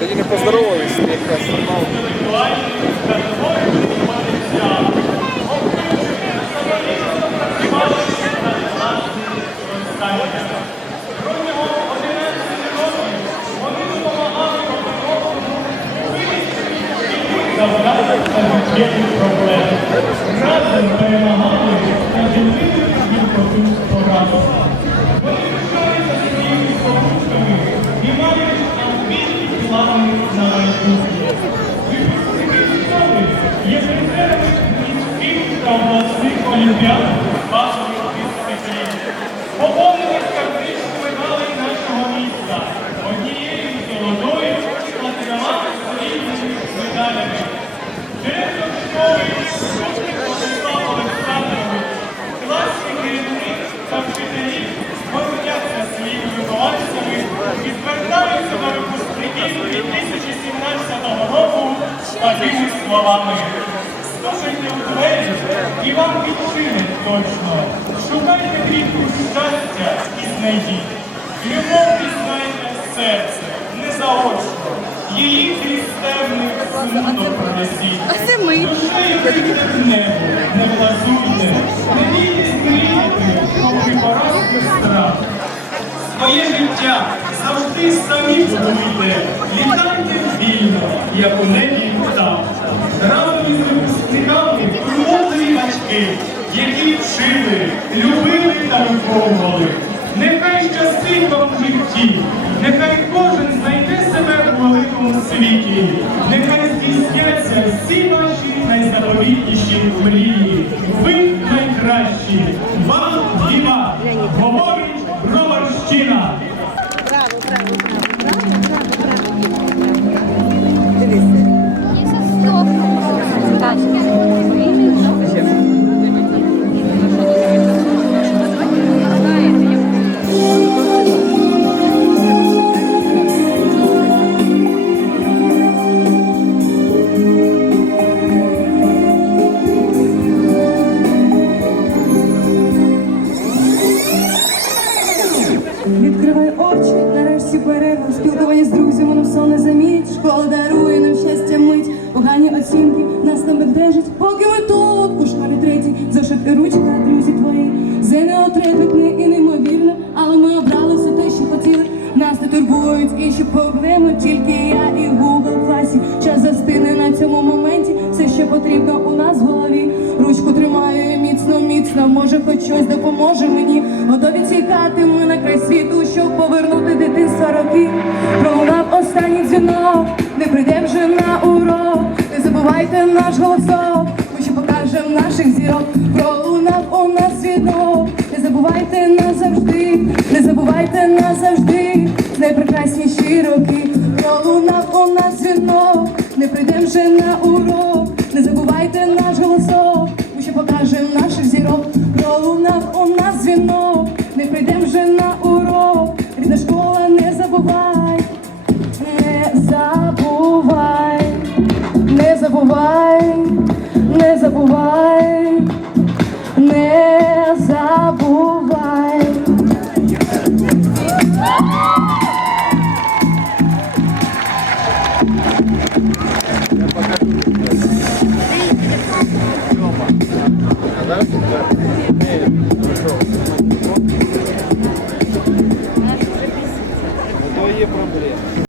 Тоді не поздоровались, якраз мав. Завдати життєвих проблем. Разом перемагали та ділили їм потім пораду. Вони пишаються своїми покупками і мають амбітні плани на майбутнє. Випускники школи є призерами міських та обласних олімпіад словами. Слухайте у двері і вам відчинять точно. Шукайте кріпку щастя і знайдіть. Любов пізнайте серце, не заочно. Її крізь темних смуток пронесіть. А це ми. Душею крикне в небо, не глазуйте, не бійтесь мріяти, поки поразки страх. Своє життя завжди самі будуйте, літайте вільно, як у небі птах. Разом із випускниками турботові батьки, які вчили, любили та виховували. Нехай щастить вам у житті, нехай кожен знайде себе у великому світі, нехай здійсняться всі ваші найзаповітніші мрії. Ви найкращі, вам діва, говорить Броварщина. Нарешті перерва Спілкування з друзями, воно все не замінить. Школа дарує нам щастя мить. Погані оцінки нас не бентежить Поки ми тут, у школі третій Зошит і ручка, друзі твої. ЗНО трепетне і неймовірно Але ми обрали все те, що хотіли. Нас не турбують інші проблеми Тільки я і Google класі. Час застине на цьому моменті. Все, що потрібно у нас в голові. Ручку міцно Може хоч щось допоможе мені. Готові тікати ми на край світу Щоб повернути дитинство роки. Пролунав останній дзвінок Не прийдем вже на урок. Не забувайте наш голосок Ми ще покажем наших зірок. Пролунав у нас дзвінок Не забувайте назавжди Не забувайте назавжди Найпрекрасніші роки. Пролунав у нас дзвінок Не прийдем вже на урок наших зірок Пролунав у нас дзвінок. Не прийдем вже на урок. Рідна школа, не забувай Не забувай Не забувай Не забувай Не забувай